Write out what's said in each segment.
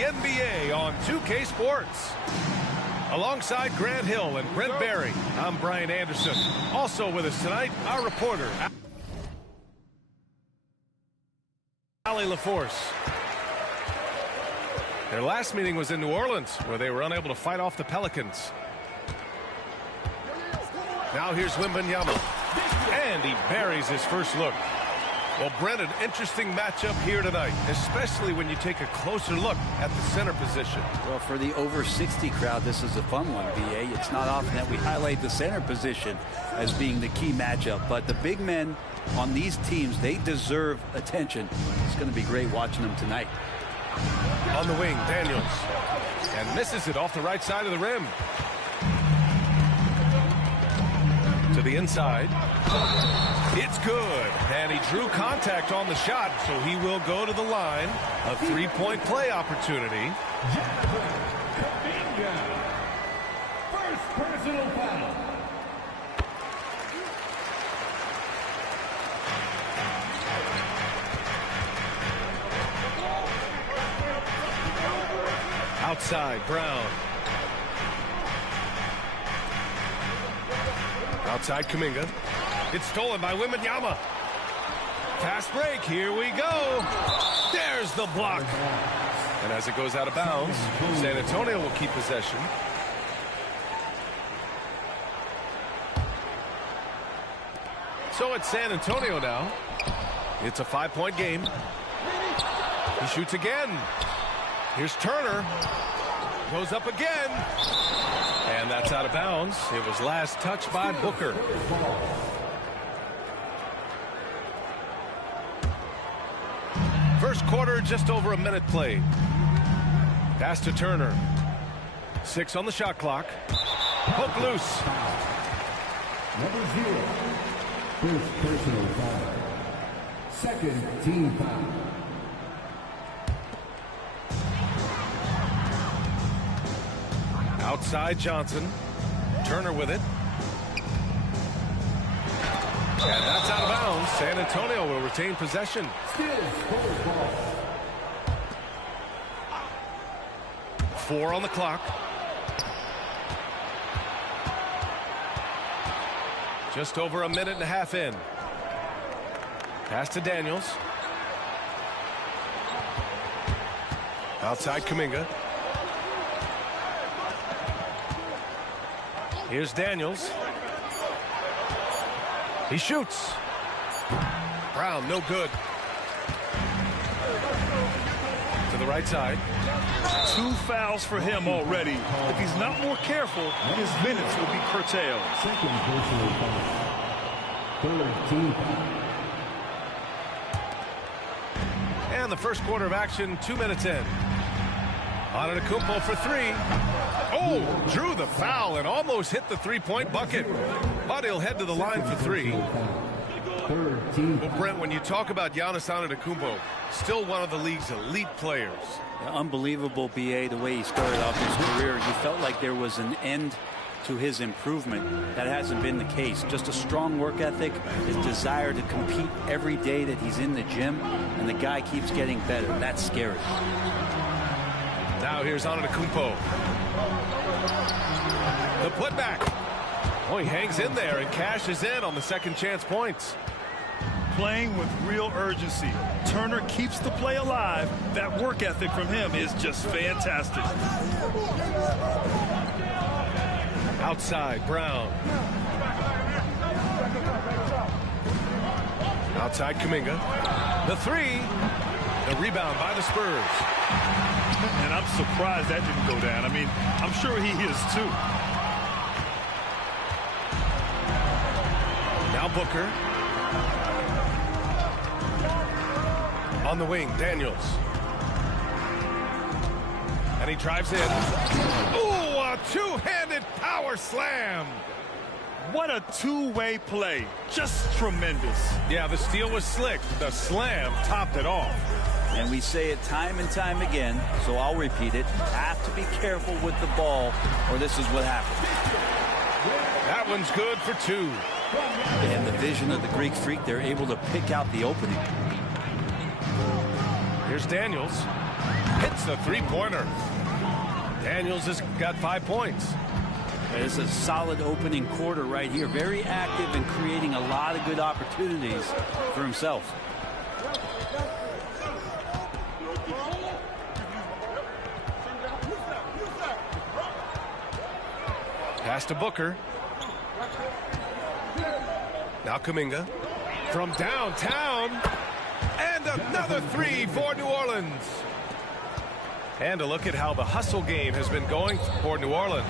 The NBA on 2K Sports. Alongside Grant Hill and Brent Barry, I'm Brian Anderson. Also with us tonight, our reporter, Allie LaForce. Their last meeting was in New Orleans, where they were unable to fight off the Pelicans. Now here's Wembanyama, and he buries his first look. Well, Brent, an interesting matchup here tonight, especially when you take a closer look at the center position. Well, for the over 60 crowd, this is a fun one, B.A. It's not often that we highlight the center position as being the key matchup, but the big men on these teams, they deserve attention. It's going to be great watching them tonight. On the wing, Daniels, and misses it off the right side of the rim. To the inside. It's good, and he drew contact on the shot, so he will go to the line. A three-point play opportunity. First personal foul. Outside, Brown. Outside, Kuminga. It's stolen by Wembanyama. Fast break. Here we go. There's the block. And as it goes out of bounds, San Antonio will keep possession. So it's San Antonio now. It's a 5-point game. He shoots again. Here's Turner. Goes up again. And that's out of bounds. It was last touched by Booker. First quarter, just over a minute played. Pass to Turner. 6 on the shot clock. Hook loose. Number 0. First personal foul. Second team foul. Outside Johnson. Turner with it. And that's out of bounds. San Antonio will retain possession. Still scores ball. 4 on the clock. Just over a minute and a half in. Pass to Daniels. Outside Kuminga. Here's Daniels. He shoots. Brown, no good. To the right side. 2 fouls for him already. If he's not more careful, his minutes will be curtailed. Second personal foul. Third team foul. And the first quarter of action, 2 minutes in. Antetokounmpo for 3. Oh, drew the foul and almost hit the three-point bucket. But he'll head to the line for 3. Third team. Well, Brent, when you talk about Giannis Antetokounmpo, still one of the league's elite players. Unbelievable, B.A., the way he started off his career. You felt like there was an end to his improvement. That hasn't been the case. Just a strong work ethic, his desire to compete every day that he's in the gym, and the guy keeps getting better. That's scary. Now here's Antetokounmpo. The putback. Oh, he hangs in there and cashes in on the second chance points. playing with real urgency. Turner keeps the play alive. That work ethic from him is just fantastic. Outside, Brown. Outside, Kuminga. The three. The rebound by the Spurs. And I'm surprised that didn't go down. I mean, I'm sure he is too. Now Booker. On the wing, Daniels. And he drives in. Ooh, a two-handed power slam. What a two-way play. Just tremendous. Yeah, the steal was slick. The slam topped it off. And we say it time and time again, so I'll repeat it. Have to be careful with the ball, or this is what happens. That one's good for two. They have the vision of the Greek Freak. They're able to pick out the opening. Here's Daniels. Hits the three-pointer. Daniels has got 5 points. It's a solid opening quarter right here. Very active and creating a lot of good opportunities for himself. Pass to Booker. Now Kuminga. From downtown. And another three for New Orleans. And a look at how the hustle game has been going for New Orleans.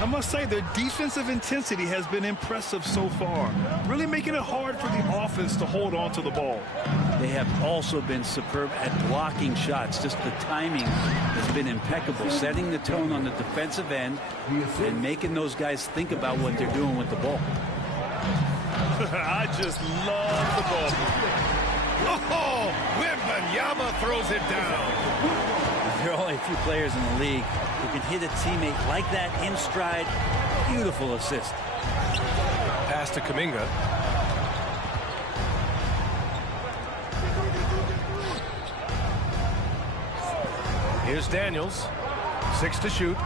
I must say their defensive intensity has been impressive so far. Really making it hard for the offense to hold on to the ball. They have also been superb at blocking shots. Just the timing has been impeccable. Setting the tone on the defensive end and making those guys think about what they're doing with the ball. I just love the ball. Oh, Wembanyama throws it down. There are only a few players in the league who can hit a teammate like that in stride. Beautiful assist. Pass to Kuminga. Here's Daniels. 6 to shoot.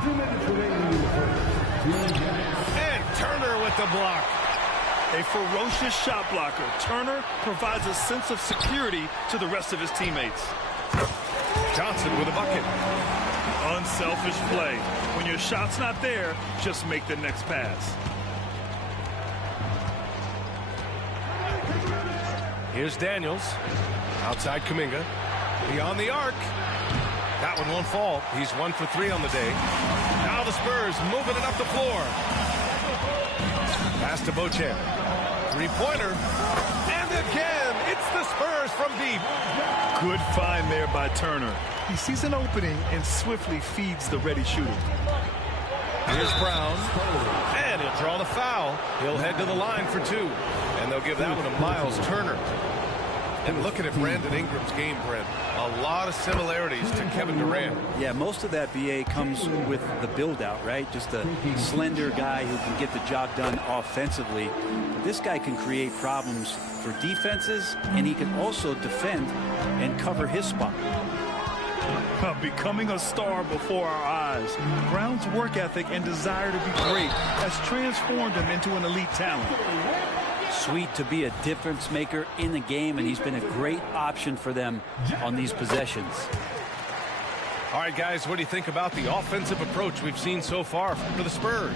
And Turner with the block. A ferocious shot blocker. Turner provides a sense of security to the rest of his teammates. Johnson with a bucket. Unselfish play. When your shot's not there, just make the next pass. Here's Daniels. Outside Kuminga. Beyond the arc. That one won't fall. He's 1 for 3 on the day. Now the Spurs moving it up the floor. Pass to Beauchamp. Three-pointer. And again, it's the Spurs from deep. Good find there by Turner. He sees an opening and swiftly feeds the ready shooter. Here's Brown. And he'll draw the foul. He'll head to the line for 2. And they'll give that one to Miles Turner. And looking at Brandon Ingram's game, Brent, a lot of similarities to Kevin Durant. Yeah, most of that, BA, comes with the build-out, right? Just a slender guy who can get the job done offensively. This guy can create problems for defenses, and he can also defend and cover his spot. Becoming a star before our eyes. Brown's work ethic and desire to be great has transformed him into an elite talent. Sweet to be a difference maker in the game, and he's been a great option for them on these possessions. All right, guys, what do you think about the offensive approach we've seen so far for the Spurs?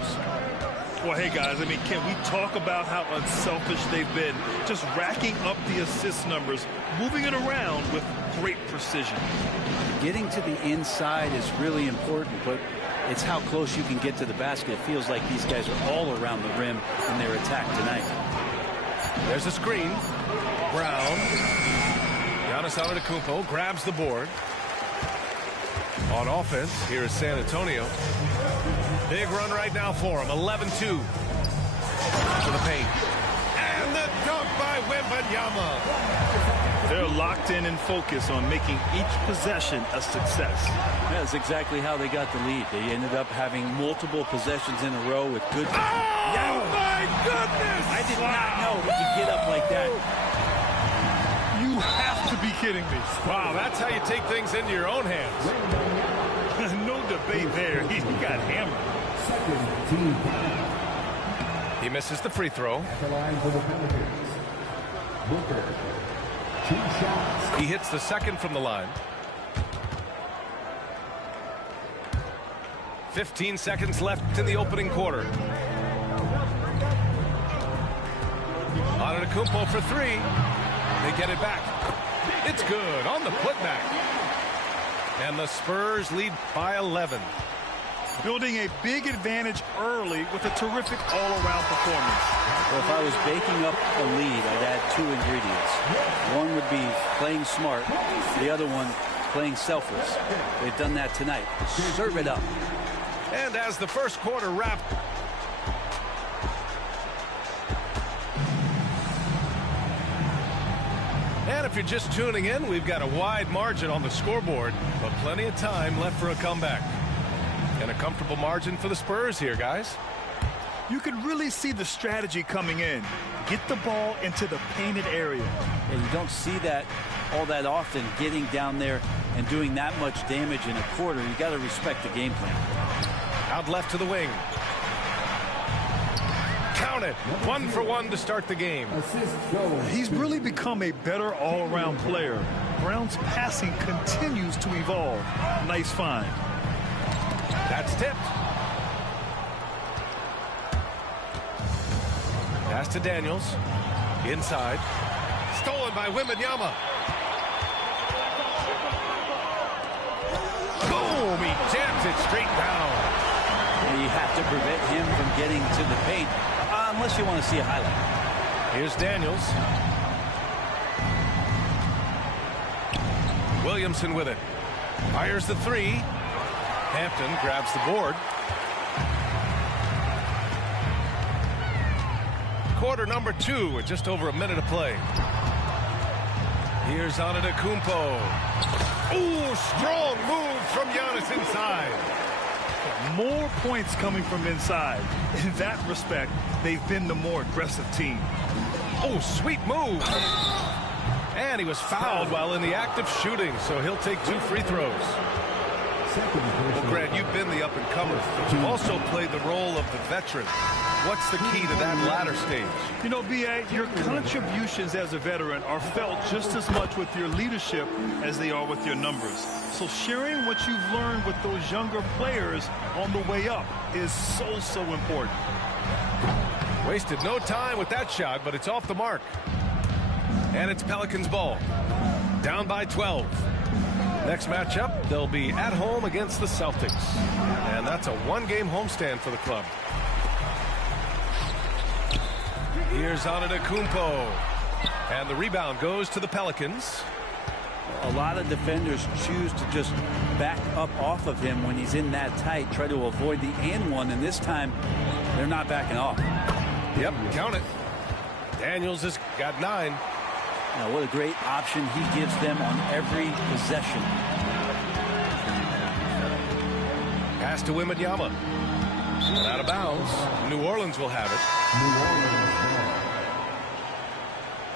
Well, hey, guys, I mean, can we talk about how unselfish they've been? Just racking up the assist numbers, moving it around with great precision. Getting to the inside is really important, but it's how close you can get to the basket. It feels like these guys are all around the rim in their attack tonight. There's a screen. Brown. Giannis Antetokounmpo grabs the board. On offense, here is San Antonio. Big run right now for him. 11-2. To the paint. And the dunk by Wembanyama. They're locked in and focused on making each possession a success. That's exactly how they got the lead. They ended up having multiple possessions in a row with good... Oh, my goodness! I did not know he could get up like that. You have to be kidding me. Wow, that's how you take things into your own hands. No debate there. He got hammered. He misses the free throw. Booker. 2 shots. He hits the second from the line. 15 seconds left in the opening quarter. Antetokounmpo for 3. They get it back. It's good on the putback. And the Spurs lead by 11. Building a big advantage early with a terrific all-around performance. Well, if I was baking up a lead, I'd add 2 ingredients. One would be playing smart. The other one, playing selfless. They've done that tonight. Serve it up. And as the first quarter wrapped, and if you're just tuning in, we've got a wide margin on the scoreboard, but plenty of time left for a comeback. And a comfortable margin for the Spurs here, guys. You can really see the strategy coming in. Get the ball into the painted area. And you don't see that all that often, getting down there and doing that much damage in a quarter. You got to respect the game plan. Out left to the wing. Count it. 1 for 1 to start the game. He's really become a better all-around player. Brown's passing continues to evolve. Nice find. That's tipped. Pass to Daniels. Inside. Stolen by Wembanyama. Boom! He jams it straight down. You have to prevent him from getting to the paint, unless you want to see a highlight. Here's Daniels. Williamson with it. Fires the 3. Hampton grabs the board. Quarter number 2 with just over a minute of play. Here's Antetokounmpo. Ooh, strong move from Giannis inside. More points coming from inside. In that respect, they've been the more aggressive team. Oh, sweet move. And he was fouled while in the act of shooting, so he'll take 2 free throws. Well, Grant, you've been the up-and-comer. You've also played the role of the veteran. What's the key to that latter stage? You know, B.A., your contributions as a veteran are felt just as much with your leadership as they are with your numbers. So sharing what you've learned with those younger players on the way up is so important. Wasted no time with that shot, but it's off the mark. And it's Pelicans ball. Down by 12. Next matchup, they'll be at home against the Celtics. And that's a 1-game homestand for the club. Here's Antetokounmpo. And the rebound goes to the Pelicans. A lot of defenders choose to just back up off of him when he's in that tight, try to avoid the and one, and this time they're not backing off. Yep, count it. Daniels has got 9. Now, what a great option he gives them on every possession. Pass to Wembanyama. And out of bounds. New Orleans will have it.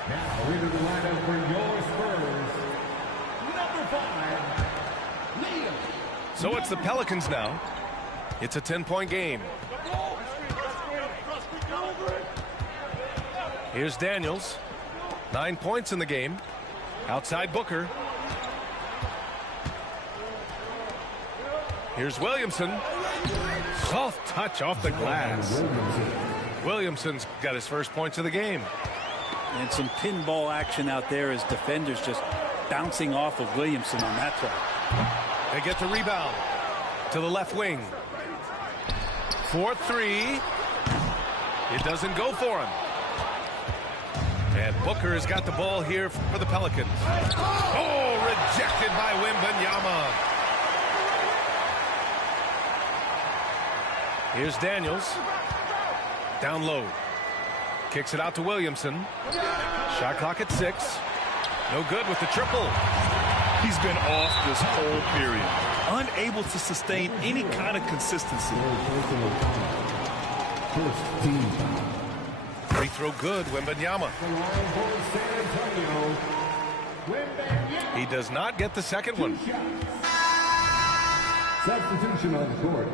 Now into the lineup for your Spurs, number 5, Liam. So it's the Pelicans now. It's a 10-point game. Here's Daniels. 9 points in the game. Outside Booker. Here's Williamson. Soft touch off the glass. Williamson's got his first points of the game. And some pinball action out there as defenders just bouncing off of Williamson on that play. They get the rebound to the left wing. 4-3. It doesn't go for him. And Booker has got the ball here for the Pelicans. Oh, rejected by Wembanyama. Here's Daniels. Down low. Kicks it out to Williamson. Shot clock at 6. No good with the triple. He's been off this whole period. Unable to sustain any kind of consistency. First team foul. Free throw good, Wembanyama. He does not get the second one. Substitution on the court.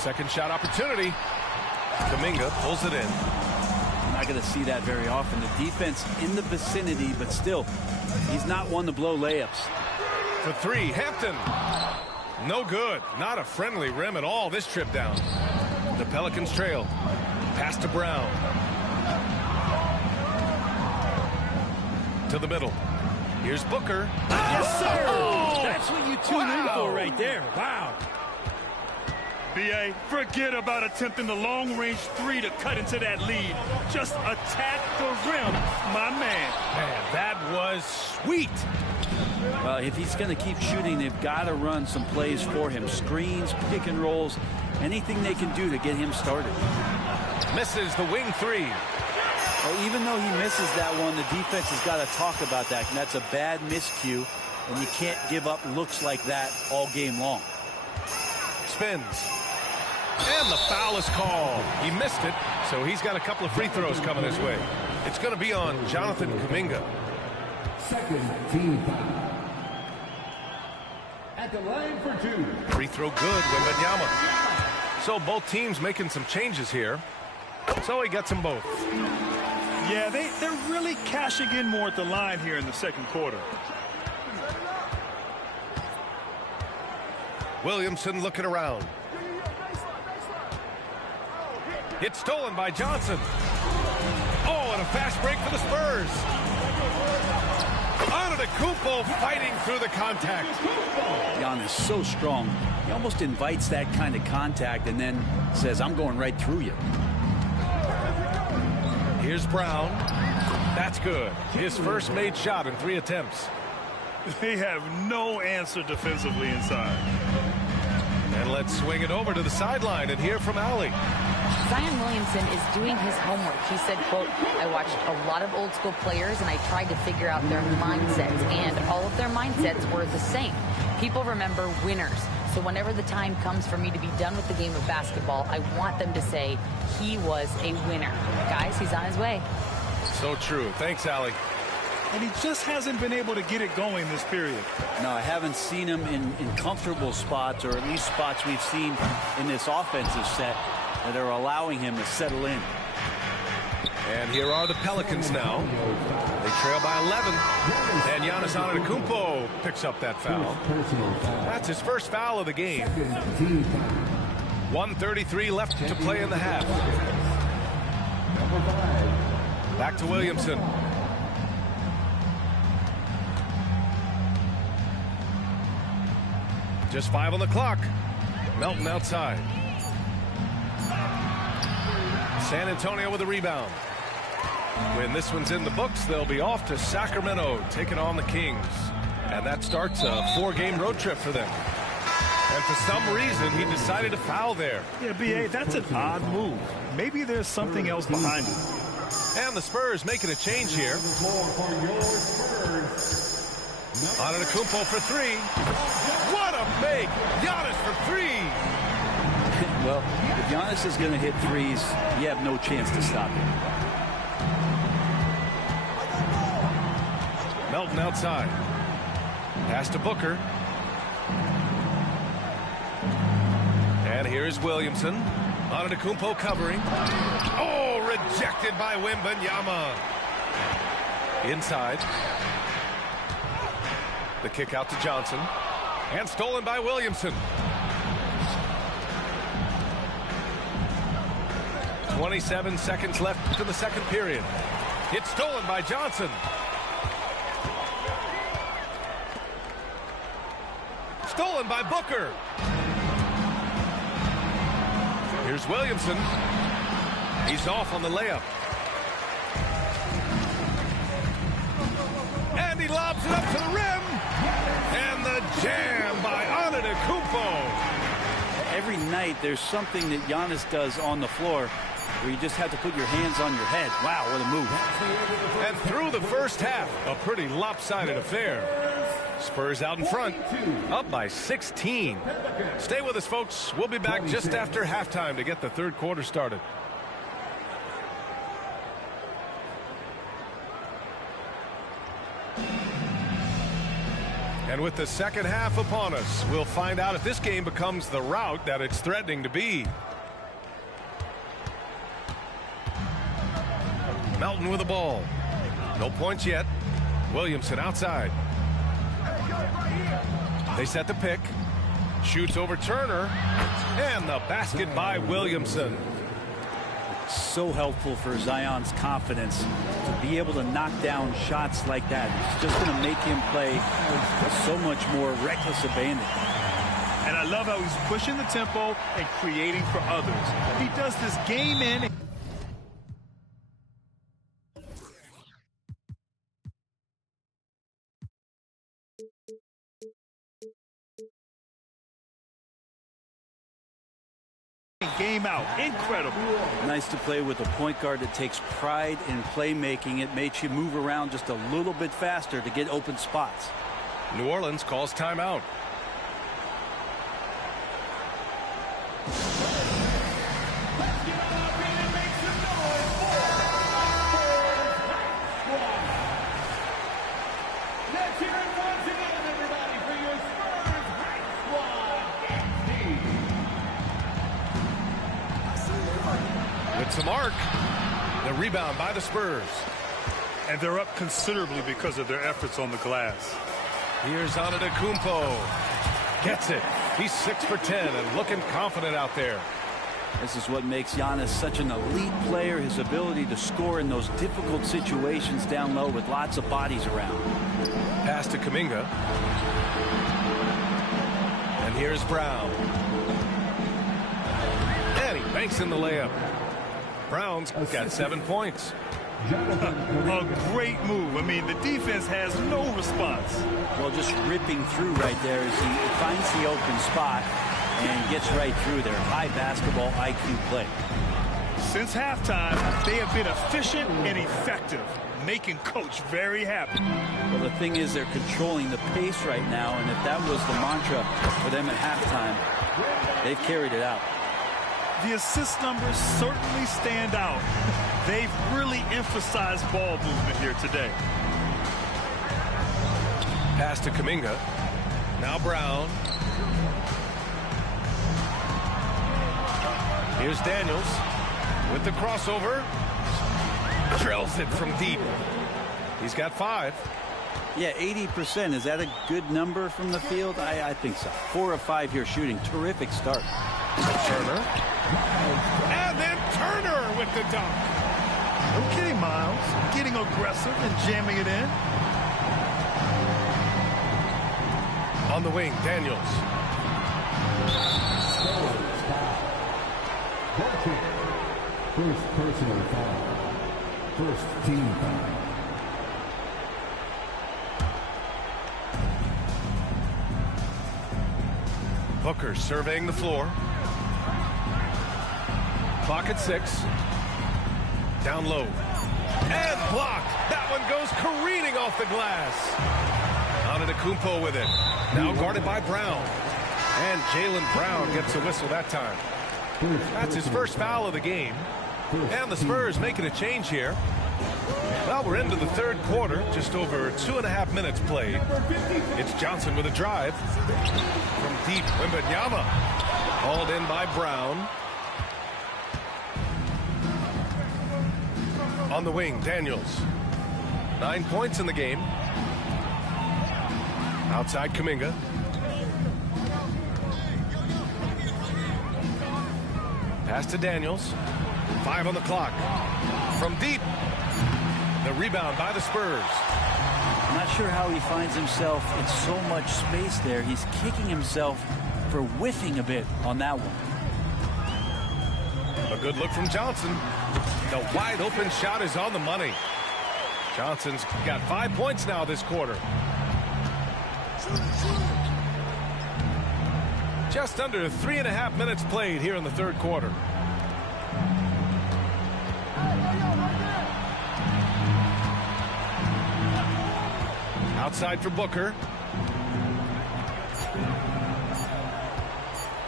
Second shot opportunity. Kuminga pulls it in. Not going to see that very often. The defense in the vicinity, but still, he's not one to blow layups. For three, Hampton. No good. Not a friendly rim at all this trip down. The Pelicans trail. Pass to Brown. To the middle. Here's Booker. Yes, sir. Oh! That's what you tune in for right there. Wow. B.A., forget about attempting the long-range three to cut into that lead. Just attack the rim, my man. Man, that was sweet. Well, if he's going to keep shooting, they've got to run some plays for him. Screens, pick and rolls, anything they can do to get him started. Misses the wing three. Well, even though he misses that one, the defense has got to talk about that. And that's a bad miscue, and you can't give up looks like that all game long. Spins. And the foul is called. He missed it, so he's got a couple of free throws coming his way. It's going to be on Jonathan Kuminga. Second team foul. At the line for two. Free throw good, Wembanyama. So both teams making some changes here. So he gets them both. Yeah, they're really cashing in more at the line here in the second quarter. Williamson looking around. It's stolen by Johnson. Oh, and a fast break for the Spurs. Antetokounmpo fighting through the contact. Giannis so strong. He almost invites that kind of contact and then says, I'm going right through you. Here's Brown. That's good. His first made shot in 3 attempts. They have no answer defensively inside. And let's swing it over to the sideline and hear from Allie. Zion Williamson is doing his homework. He said, quote, I watched a lot of old school players and I tried to figure out their mindsets, and all of their mindsets were the same. People remember winners. So whenever the time comes for me to be done with the game of basketball, I want them to say he was a winner. Guys, he's on his way. So true. Thanks, Allie. And he just hasn't been able to get it going this period. No, I haven't seen him in comfortable spots, or at least spots we've seen in this offensive set that are allowing him to settle in. And here are the Pelicans now. They trail by 11. And Giannis Antetokounmpo picks up that foul. That's his first foul of the game. 1:33 left to play in the half. Back to Williamson. Just 5 on the clock. Melton outside. San Antonio with a rebound. When this one's in the books, they'll be off to Sacramento, taking on the Kings. And that starts a 4-game road trip for them. And for some reason, he decided to foul there. Yeah, B.A., that's an odd move. Maybe there's something else behind it. And the Spurs making a change here. Antetokounmpo for 3. What a make! Giannis for 3. Well, if Giannis is going to hit threes, you have no chance to stop him. Melton outside. Pass to Booker. And here's Williamson. Antetokounmpo covering. Oh, rejected by Wembanyama. Inside. The kick out to Johnson. And stolen by Williamson. 27 seconds left in the second period. It's stolen by Johnson. Stolen by Booker. Here's Williamson. He's off on the layup. And he lobs it up to the rim. And the jam by Antetokounmpo. Every night there's something that Giannis does on the floor where you just have to put your hands on your head. Wow, what a move. And through the first half, a pretty lopsided affair. Spurs out in front, up by 16. Stay with us, folks. We'll be back just after halftime to get the third quarter started. And with the second half upon us, we'll find out if this game becomes the rout that it's threatening to be. Melton with the ball. No points yet. Williamson outside. They set the pick. Shoots over Turner. And the basket by Williamson. So helpful for Zion's confidence to be able to knock down shots like that. It's just going to make him play with so much more reckless abandon. And I love how he's pushing the tempo and creating for others. He does this game in. Game out. Incredible. Nice to play with a point guard that takes pride in playmaking. It makes you move around just a little bit faster to get open spots. New Orleans calls timeout. To Mark. The rebound by the Spurs. And they're up considerably because of their efforts on the glass. Here's Antetokounmpo. Gets it. He's 6 for 10 and looking confident out there. This is what makes Giannis such an elite player, his ability to score in those difficult situations down low with lots of bodies around. Pass to Kuminga. And here's Brown. And he banks in the layup. Brown's got 7 points. A great move. I mean, the defense has no response. Well, just ripping through right there as he finds the open spot and gets right through there. High basketball IQ play. Since halftime, they have been efficient and effective, making Coach very happy. Well, the thing is, they're controlling the pace right now, and if that was the mantra for them at halftime, they've carried it out. The assist numbers certainly stand out. They've really emphasized ball movement here today. Pass to Kuminga. Now Brown. Here's Daniels with the crossover. Drills it from deep. He's got 5. Yeah, 80%. Is that a good number from the field? I think so. 4 of 5 here shooting. Terrific start. Turner. And then Turner with the dunk. Okay, Miles. Getting aggressive and jamming it in. On the wing, Daniels. First personal foul. First team foul. Booker surveying the floor. Clock at 6. Down low. And blocked. That one goes careening off the glass. Antetokounmpo with it. Now guarded by Brown. And Jaylen Brown gets a whistle that time. That's his first foul of the game. And the Spurs making a change here. Well, we're into the third quarter. Just over 2.5 minutes played. It's Johnson with a drive. From deep, Wembanyama. Hauled in by Brown. On the wing, Daniels. 9 points in the game. Outside Kuminga. Pass to Daniels. 5 on the clock. From deep. The rebound by the Spurs. I'm not sure how he finds himself in so much space there. He's kicking himself for whiffing a bit on that one. A good look from Johnson. The wide open shot is on the money. Johnson's got 5 points now this quarter. Just under 3.5 minutes played here in the third quarter. Outside for Booker.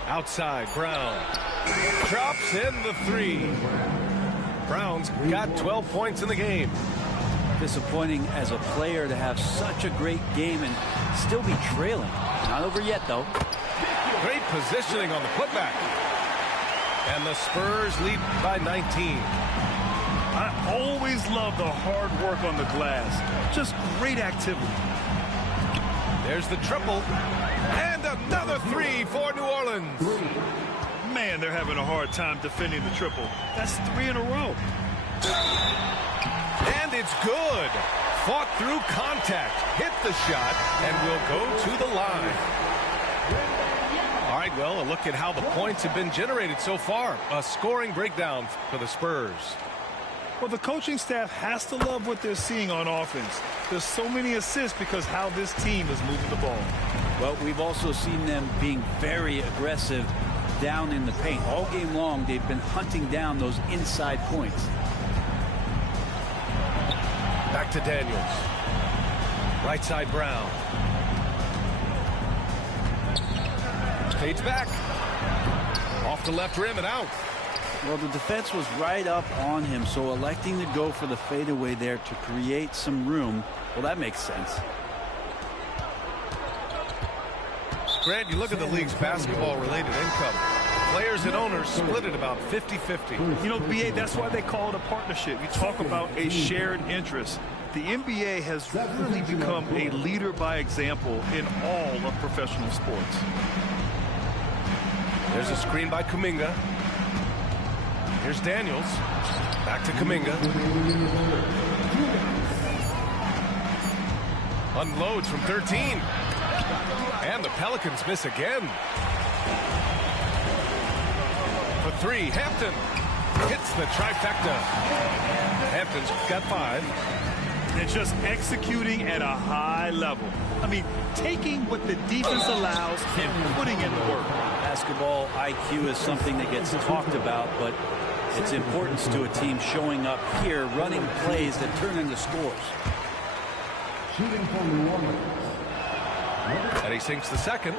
Outside, Brown. Drops in the 3. Brown's got 12 points in the game. Disappointing as a player to have such a great game and still be trailing. Not over yet, though. Great positioning on the putback. And the Spurs lead by 19. I always love the hard work on the glass. Just great activity. There's the triple. And another three for New Orleans. Man, they're having a hard time defending the triple. That's 3 in a row. And it's good. Fought through contact. Hit the shot and will go to the line. All right, well, a look at how the points have been generated so far. A scoring breakdown for the Spurs. Well, the coaching staff has to love what they're seeing on offense. There's so many assists because how this team is moving the ball. Well, we've also seen them being very aggressive down in the paint. All game long, they've been hunting down those inside points. Back to Daniels. Right side Brown. Fades back. Off the left rim and out. Well, the defense was right up on him, so electing to go for the fadeaway there to create some room, well, that makes sense. Grant, you look at the league's basketball-related income. Players and owners split it about 50-50. You know, BA, that's why they call it a partnership. You talk about a shared interest. The NBA has really become a leader by example in all of professional sports. There's a screen by Kuminga. Here's Daniels. Back to Kuminga. Unloads from 13. And the Pelicans miss again. For three, Hampton hits the trifecta. Hampton's got 5. And just executing at a high level. I mean, taking what the defense allows and putting in the work. Basketball IQ is something that gets talked about, but its importance to a team showing up here, running plays that turn into scores. Shooting from New Orleans. And he sinks the second.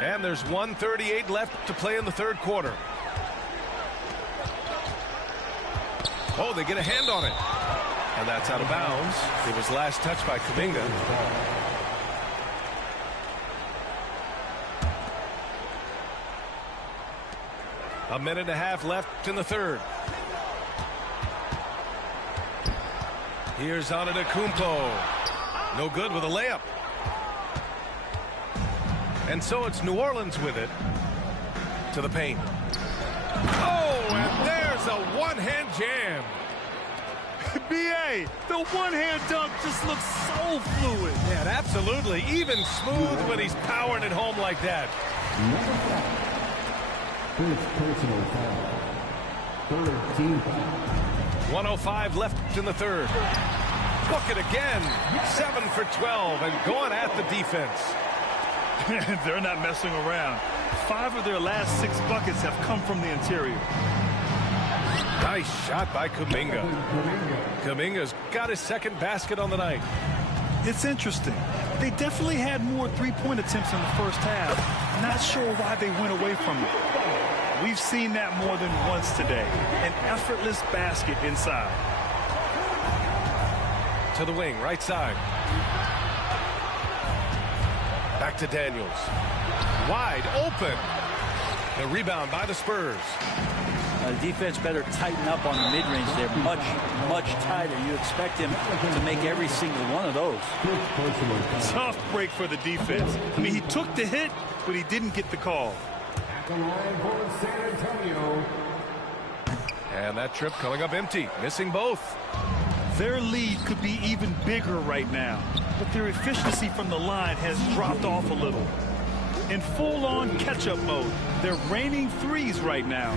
And there's 1:38 left to play in the third quarter. Oh, they get a hand on it. And that's out of bounds. It was last touched by Kuminga. A minute and a half left in the third. Here's Antetokounmpo. No good with a layup. And so it's New Orleans with it to the paint. Oh, and there's a one-hand jam. BA, the one-hand dunk just looks so fluid. Yeah, absolutely. Even smooth when he's powering it home like that. First personal foul. Third team foul. 1:05 left in the third. Book it again. 7 for 12 and going at the defense. They're not messing around. 5 of their last 6 buckets have come from the interior. Nice shot by Kuminga. Kuminga's got his second basket on the night. It's interesting. They definitely had more three-point attempts in the first half. Not sure why they went away from it. We've seen that more than once today. An effortless basket inside. To the wing, right side. Back to Daniels. Wide open. The rebound by the Spurs. The defense better tighten up on the mid-range there. Much, much tighter. You expect him to make every single one of those. Tough break for the defense. I mean, he took the hit, but he didn't get the call. The line for San Antonio. And that trip coming up empty. Missing both. Their lead could be even bigger right now, but their efficiency from the line has dropped off a little. In full-on catch-up mode, they're raining threes right now.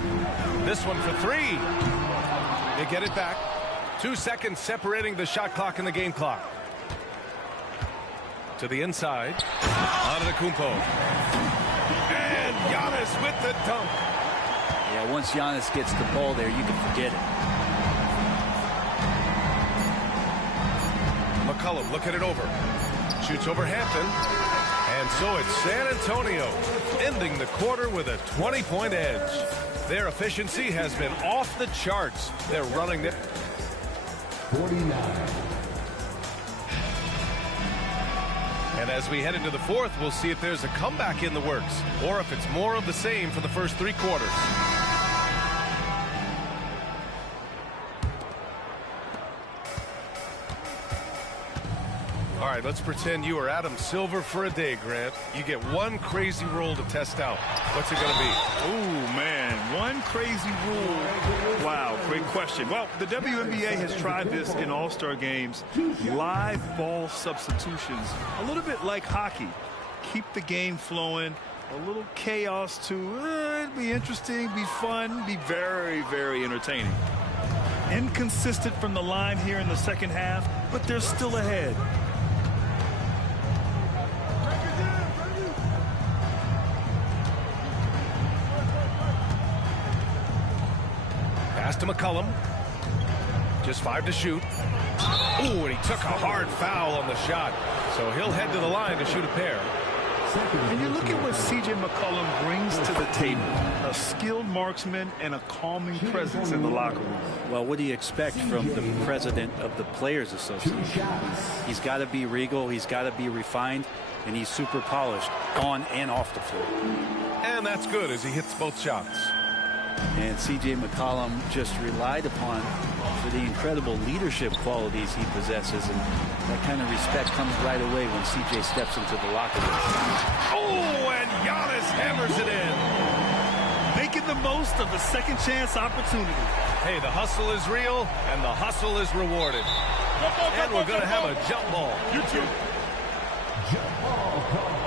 This one for 3. They get it back. 2 seconds separating the shot clock and the game clock. To the inside. Antetokounmpo. And Giannis with the dunk. Yeah, once Giannis gets the ball there, you can forget it. McCollum looking it over. Shoots over Hampton. And so it's San Antonio ending the quarter with a 20-point edge. Their efficiency has been off the charts. They're running it. 49. And as we head into the fourth, we'll see if there's a comeback in the works or if it's more of the same for the first 3 quarters. All right, let's pretend you are Adam Silver for a day, Grant. You get one crazy rule to test out. What's it going to be? Oh, man, one crazy rule. Wow, great question. Well, the WNBA has tried this in All-Star games. Live ball substitutions, a little bit like hockey. Keep the game flowing, a little chaos too. It'd be interesting, be fun, be very, very entertaining. Inconsistent from the line here in the second half, but they're still ahead. Pass to McCollum. Just 5 to shoot. Ooh, and he took a hard foul on the shot. So he'll head to the line to shoot a pair. And you look at what C.J. McCollum brings to the table. A skilled marksman and a calming presence in the locker room. Well, what do you expect from the president of the Players Association? He's got to be regal, he's got to be refined, and he's super polished on and off the floor. And that's good as he hits both shots. And C.J. McCollum just relied upon for the incredible leadership qualities he possesses, and that kind of respect comes right away when C.J. steps into the locker room. Oh, and Giannis hammers it in. Making the most of the second chance opportunity. Hey, the hustle is real, and the hustle is rewarded. And we're going to have a jump ball. You too. Jump ball call.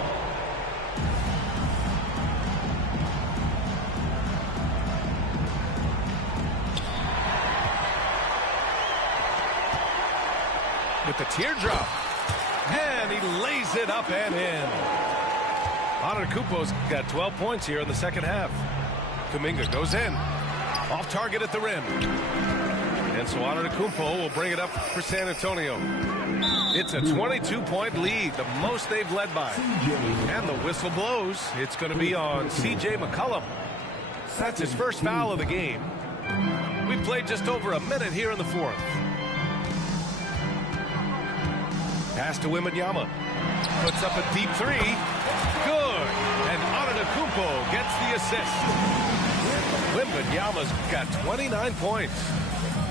With the teardrop. And he lays it up and in. Antetokounmpo's got 12 points here in the second half. Kuminga goes in. Off target at the rim. And so Antetokounmpo will bring it up for San Antonio. It's a 22-point lead, the most they've led by. And the whistle blows. It's going to be on C.J. McCollum. That's his first foul of the game. We've played just over a minute here in the fourth. Pass to Wembanyama. Puts up a deep 3. Good. And Antetokounmpo gets the assist. Wembanyama's got 29 points.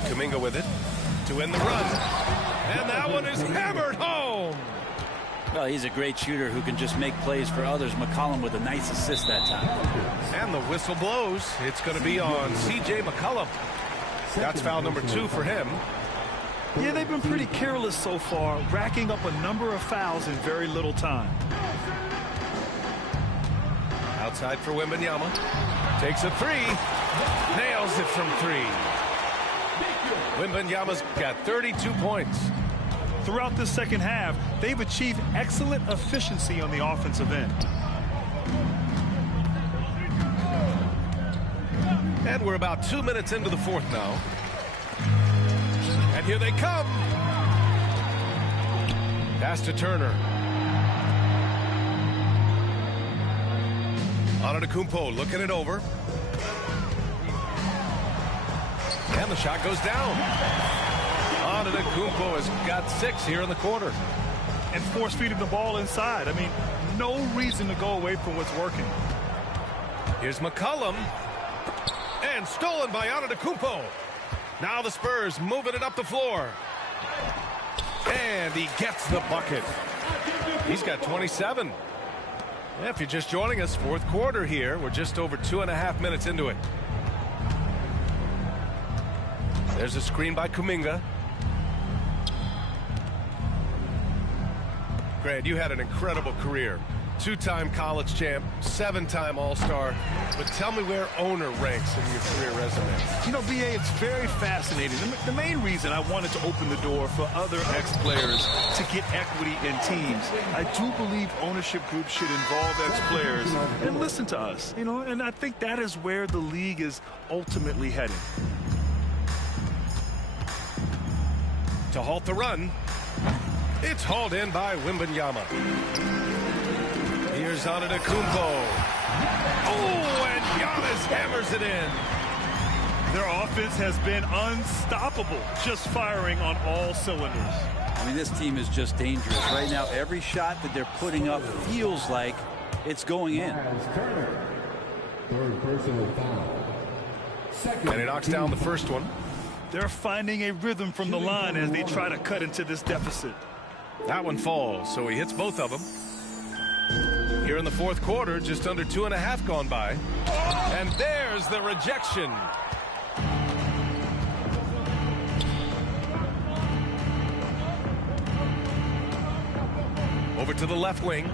Kuminga with it to end the run. And that one is hammered home. Well, he's a great shooter who can just make plays for others. McCollum with a nice assist that time. And the whistle blows. It's going to be on C.J. McCollum. That's foul number 2 for him. Yeah, they've been pretty careless so far, racking up a number of fouls in very little time. Outside for Wembanyama. Takes a 3. Nails it from 3. Wembanyama's got 32 points. Throughout the second half, they've achieved excellent efficiency on the offensive end. And we're about 2 minutes into the fourth now. And here they come. Pass to Turner. Antetokounmpo looking it over. And the shot goes down. Antetokounmpo has got 6 here in the quarter. And force feeding the ball inside. I mean, no reason to go away from what's working. Here's McCollum. And stolen by Antetokounmpo. Now the Spurs moving it up the floor. And he gets the bucket. He's got 27. Yeah, if you're just joining us, fourth quarter here. We're just over 2.5 minutes into it. There's a screen by Kuminga. Grant, you had an incredible career. 2-time college champ, 7-time All-Star. But tell me where owner ranks in your career resume. You know, B.A., it's very fascinating. The main reason I wanted to open the door for other ex-players to get equity in teams. I do believe ownership groups should involve ex-players and listen to us. You know, and I think that is where the league is ultimately heading. To halt the run, it's hauled in by Wembanyama. Here's Here's Antetokounmpo. Oh, and Giannis hammers it in. Their offense has been unstoppable, just firing on all cylinders. I mean, this team is just dangerous. Right now, every shot that they're putting up feels like it's going in. Third personal foul. And he knocks down the first one. They're finding a rhythm from the line as they try to cut into this deficit. That one falls, so he hits both of them. Here in the fourth quarter, just under 2.5 gone by. And there's the rejection. Over to the left wing.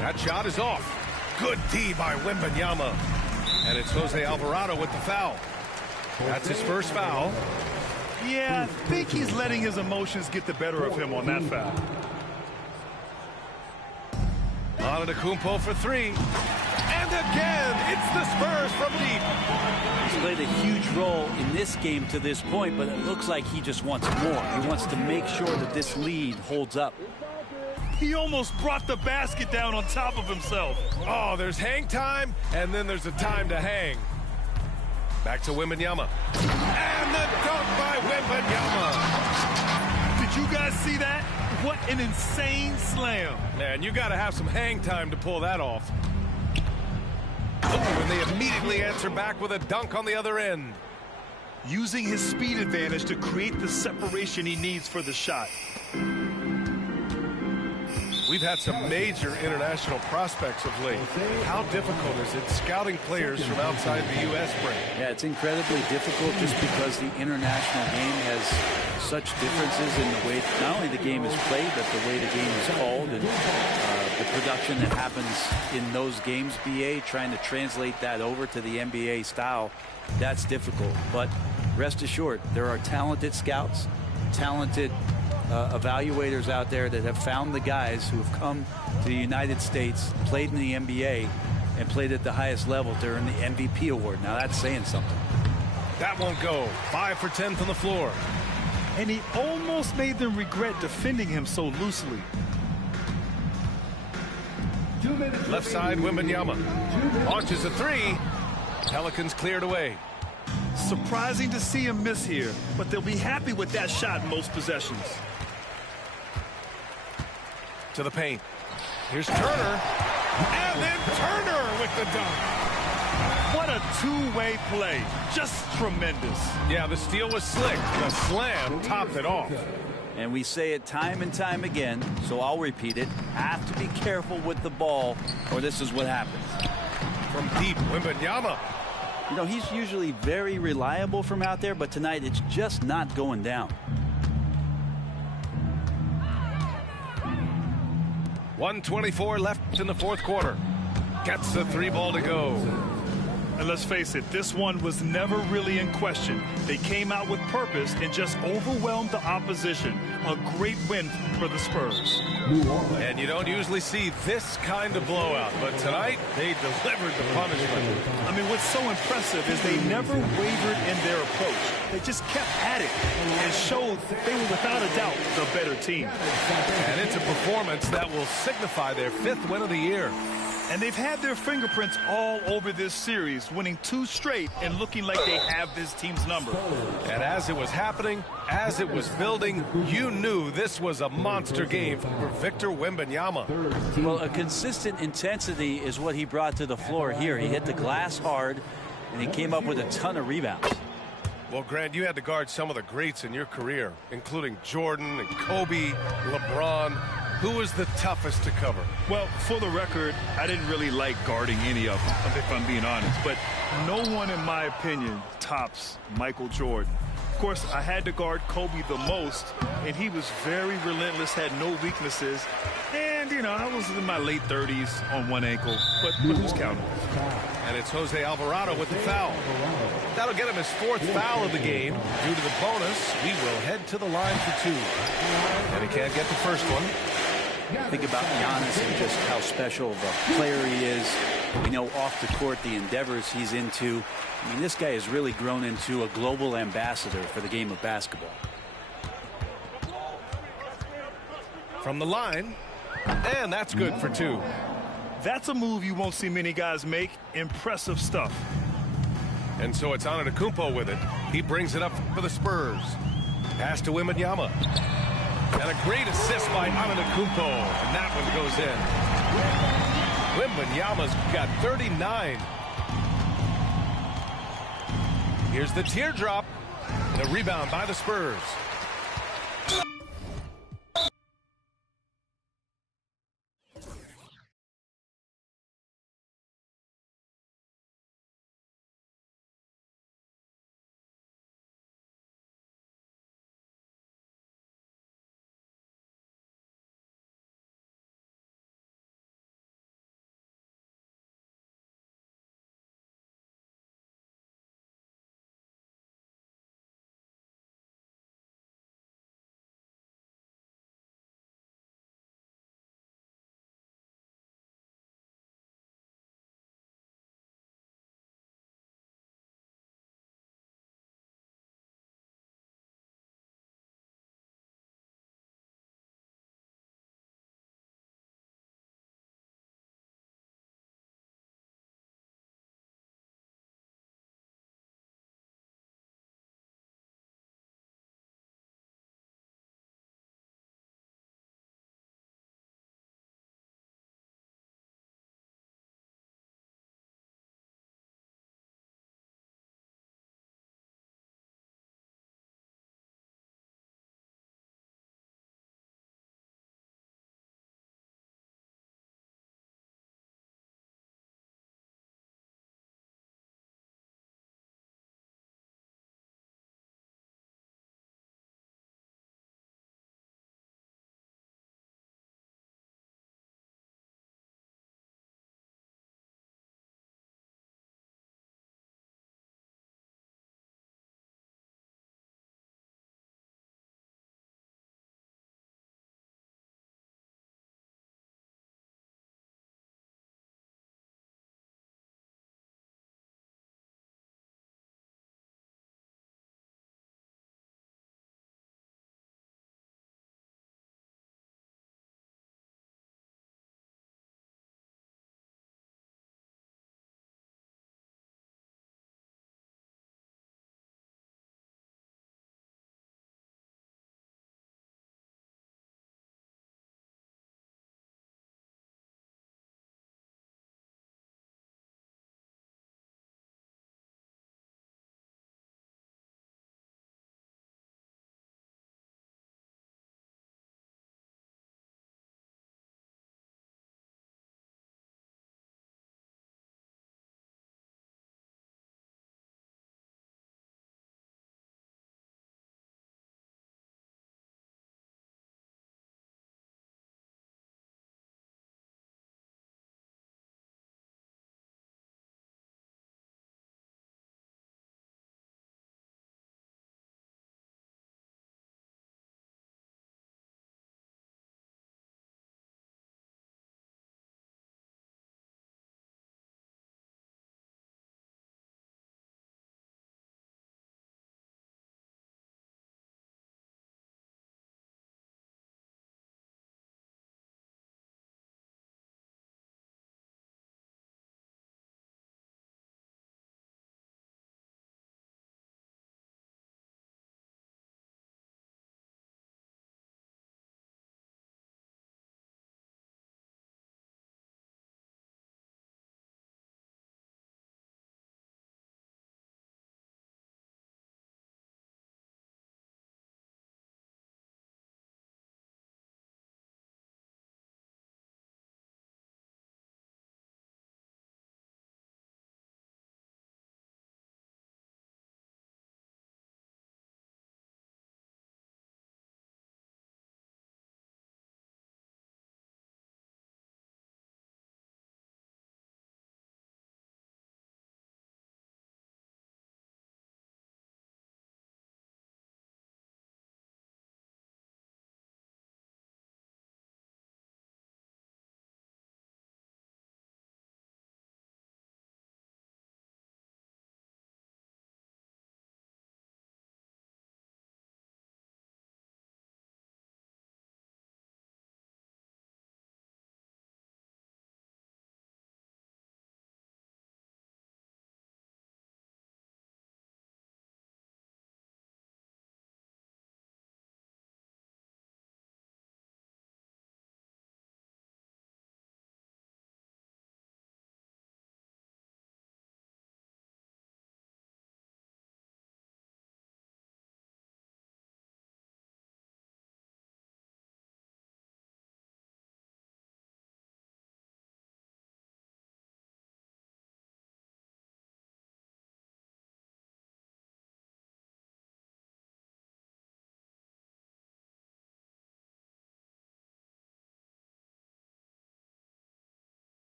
That shot is off. Good D by Wembanyama. And it's Jose Alvarado with the foul. That's his first foul. Yeah, I think he's letting his emotions get the better of him on that foul. Antetokounmpo for three. And again, it's the Spurs from deep. He's played a huge role in this game to this point, but it looks like he just wants more. He wants to make sure that this lead holds up. He almost brought the basket down on top of himself. Oh, there's hang time, and then there's a time to hang. Back to Wembanyama. And the dunk by Wembanyama. Did you guys see that? What an insane slam. Man, you got to have some hang time to pull that off. Oh, and they immediately answer back with a dunk on the other end. Using his speed advantage to create the separation he needs for the shot. We've had some major international prospects of late. How difficult is it scouting players from outside the U.S., Brent? Yeah, it's incredibly difficult just because the international game has such differences in the way not only the game is played, but the way the game is called and the production that happens in those games, BA, trying to translate that over to the NBA style, that's difficult. But rest assured, there are talented scouts, talented evaluators out there that have found the guys who have come to the United States, played in the NBA, and played at the highest level to earn the MVP award. Now that's saying something. That won't go. 5 for 10 from the floor. And he almost made them regret defending him so loosely. Left side, Wembanyama. Launches a three. Pelicans cleared away. Surprising to see him miss here, but they'll be happy with that shot in most possessions. To the paint. Here's Turner. And then Turner with the dunk. What a two-way play. Just tremendous. Yeah, the steal was slick. The slam topped it off. And we say it time and time again, so I'll repeat it. Have to be careful with the ball, or this is what happens. From deep, Wembanyama. You know, he's usually very reliable from out there, but tonight it's just not going down. 1:24 left in the fourth quarter. Gets the three ball to go. And let's face it, this one was never really in question. They came out with purpose and just overwhelmed the opposition. A great win for the Spurs. And you don't usually see this kind of blowout, but tonight they delivered the punishment. I mean, what's so impressive is they never wavered in their approach. They just kept at it and showed they were without a doubt the better team. And it's a performance that will signify their 5th win of the year. And they've had their fingerprints all over this series, winning 2 straight and looking like they have this team's number. And as it was happening, as it was building, you knew this was a monster game for Victor Wembanyama. Well, a consistent intensity is what he brought to the floor here. He hit the glass hard, and he came up with a ton of rebounds. Well, Grant, you had to guard some of the greats in your career, including Jordan and Kobe, LeBron. Who was the toughest to cover? Well, for the record, I didn't really like guarding any of them, if I'm being honest. But no one, in my opinion, tops Michael Jordan. Of course, I had to guard Kobe the most, and he was very relentless, had no weaknesses. And, you know, I was in my late 30s on one ankle, but who's counting? And it's Jose Alvarado with the foul. That'll get him his 4th foul of the game. Due to the bonus, we will head to the line for 2. And he can't get the first one. Think about Giannis and just how special of a player he is. We know off the court the endeavors he's into. I mean, this guy has really grown into a global ambassador for the game of basketball. From the line, and that's good for 2. That's a move you won't see many guys make. Impressive stuff. And so it's Antetokounmpo with it. He brings it up for the Spurs. Pass to Wembanyama. And a great assist by Antetokounmpo. And that one goes in. Wembanyama's got 39. Here's the teardrop. The rebound by the Spurs.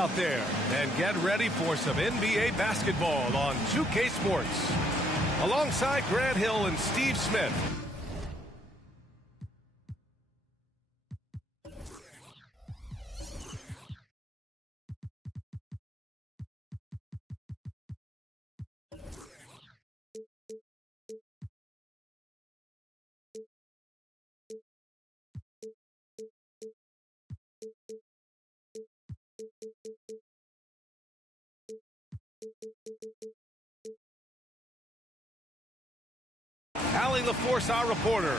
out there and get ready for some NBA basketball on 2K Sports. Alongside Grant Hill and Steve Smith. Allie LaForce, our reporter.